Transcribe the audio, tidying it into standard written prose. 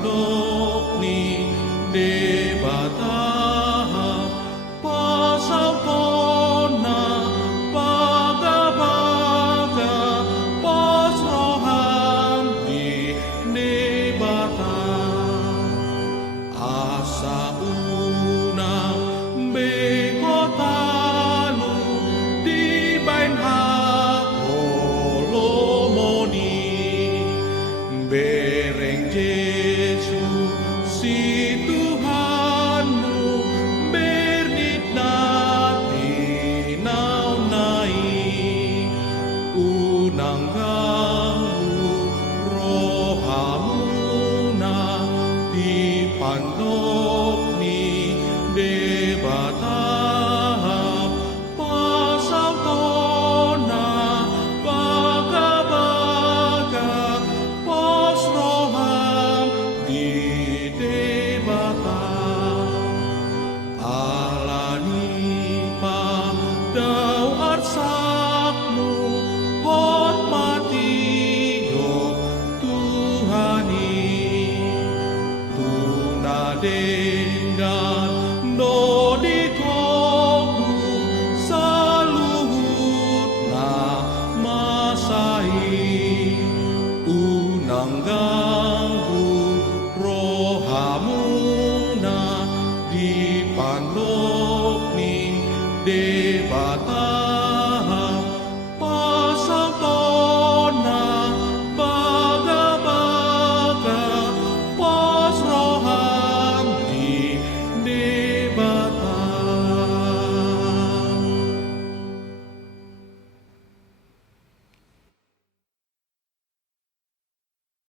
pandok ni debata pasal kona baga-baga pasrohan di debata asa unang begotanu di bain hakolomoni bereng Yesus si Tuhanmu bernit nati naunai unang ganggu rohamuna di pandok ni debata pasal kona baga-baga pos roham di debata alani padau arsakmu hot mati yo Tuhani tuna dengan no dikoku saluhut na masai unang ganggu rohamuna di pandok ni debata